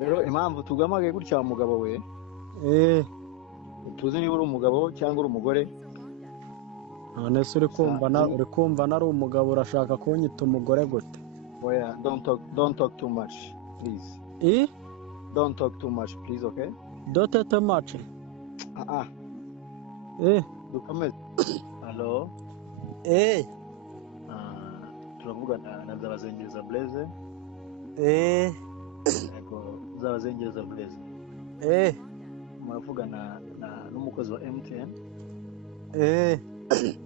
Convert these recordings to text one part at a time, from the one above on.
rero impamvu tugamagaye gutya mugabo we tuzi niba uri umugabo cyangwa uri umugore. none se uri kumva nari umugabo urashaka kunyita umugore gute? Oya, don't talk too much please. Don't talk too much please, okay? Don't talk too much. Dukomeze. Hello. Turavugana na Nzabazengereza Blaze. Yego, Nzabazengereza Blaze. Muravugana n'umukozi wa MTN.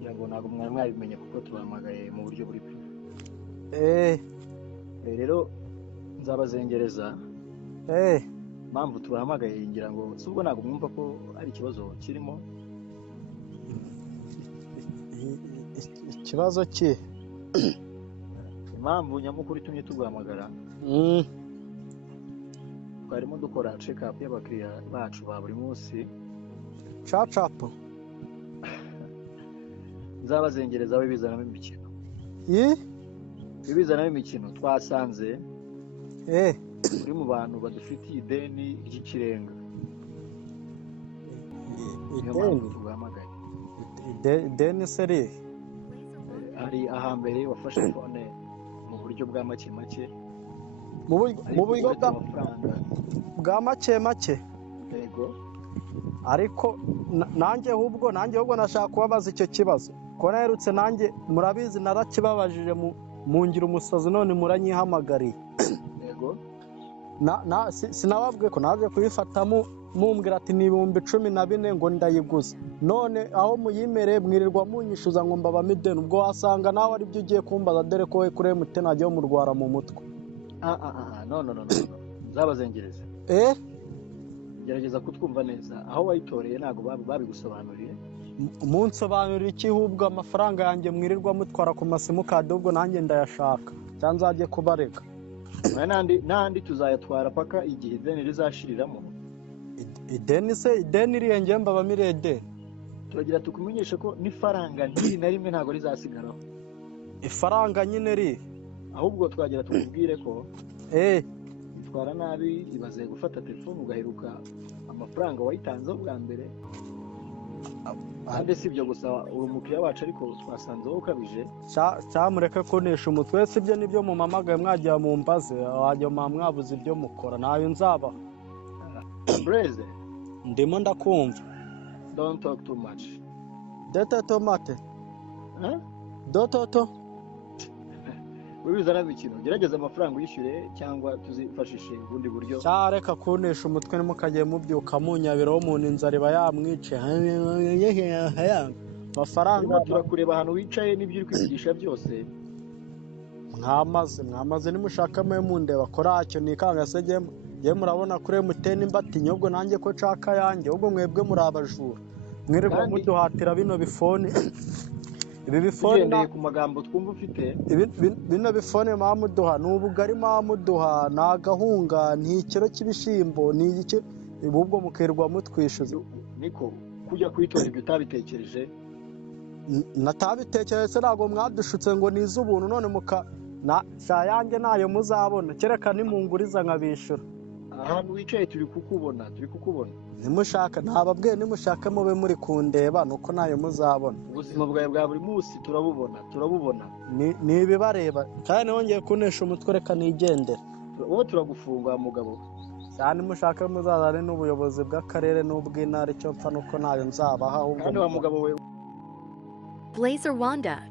Yego, ntabwo mwabimenye kuko tubahamagaye mu buryo buri privé. Rero Nzabazengereza. Mpamvu tubahamagaye ngira ngo subwo ntabwo mwumva ko ari ikibazo kirimo. Ikibazo ki? Impamvu nyamukuru itumye tuguhamagara. Twarimo dukora check up y'abakiriya bacu ba buri munsi. Chachapo. Nzabazengereza we bizanamo imikino. Bizanamo imikino twasanze. Uri mu bantu badufitiye ideni ry'ikirenga. Ideni seri. Hari ahambere wafashe phone mu buryo bwa make make. Mu buryo bwa make make. Yego. Ariko nanjye ahubwo nashaka kubabaza icyo kibazo. Ko naherutse nanjye murabizi narakibabajije mu ngira umusazi none muranyihamagariye. Yego. Sinababwiye ko naje kuyifatamo mumbwira ati ni 14,000 ngo ndayiguze. None aho muyimereye mwirirwa munyishuza ngo mbabamo ideni, ubwo wasanga nawe ari byo ugiye kumbaza dore ko we kuri MTN agiye murwara mu mutwe. No. Nzabazengereza. Gerageza kutwumva neza. Aho wayitoreye ntago babigusobanuriye. Munsobanurira iki hubwo amafaranga yanjye mwirirwa mutwara ku masimukadi ubwo nanjye ndayashaka. Cyanzaje kubarega. Nandi tuzayatwara paka igihe ideni rizashiriramo. Ideni riyenge mbabamo ideni. Turagira tukumenyesha ko n'ifaranga ntiri na rimwe ntago rizasigaraho. Ifaranga nyine ri. Ahubwo twagira tukubwire ko itwara nabi ibaze gufata telefone ugaheruka amafaranga wayitanzeho bwa mbere. Ande sibyo gusa uri umukiriya wacu ariko twasanzeho ukabije. Cyamureka konesha umutwe sibyo nibyo mu mamagaye mwagiye mu mbaze wajye mwabuze ibyo mukora nayo nzaba. Blaze ndimo ndakumva. Don't talk too much. Data tomate. Dototo. Wibizana bikino gerageza amafaranga uyishyure cyangwa tuzifashishe ubundi buryo. Cyareka kunesha umutwe nimukagiye mubyuka munyabiro wo muntu inzara iba yamwice. Mafaranga turakureba ahantu wicaye n'ibyo uri kwigisha byose. Mwamaze nimushakamo mundeba koracyo nikanga se ye murabona kuri MTN imbatinyo ubwo nanjye ko caka yanjye ubwo mwebwe muri abajura. Mwirirwa muduhatira bino bifone. Ibi bifone ku magambo twumva ufite. Bino bifone mamuduha n'ubugari mamuduha nagahunga ntikiro kibishimbo ni iki ubwo mukirwa mutwishuza. Niko kujya kwitora ibyo utabitekereje. Natabitekereje nago mwadushutse ngo nize ubuntu none muka yanjye nayo muzabona kereka nimunguriza nkabishura. Ahantu wicaye turi kukubona. Nimushaka ntababwiye nimushaka mube muri kundeba nuko nayo muzabona. Ubuzima bwawe bwa buri munsi turabubona. Ni ibibareba cyane wongeye kunesha umutwe reka nigendera. Wowe turagufunga mugabo. Cyane mushaka muzazane n'ubuyobozi bw'akarere n'ubw'intara cyo mpfa nuko nayo nzabaha ahubwo. Kandi wa mugabo we blayzerwanda.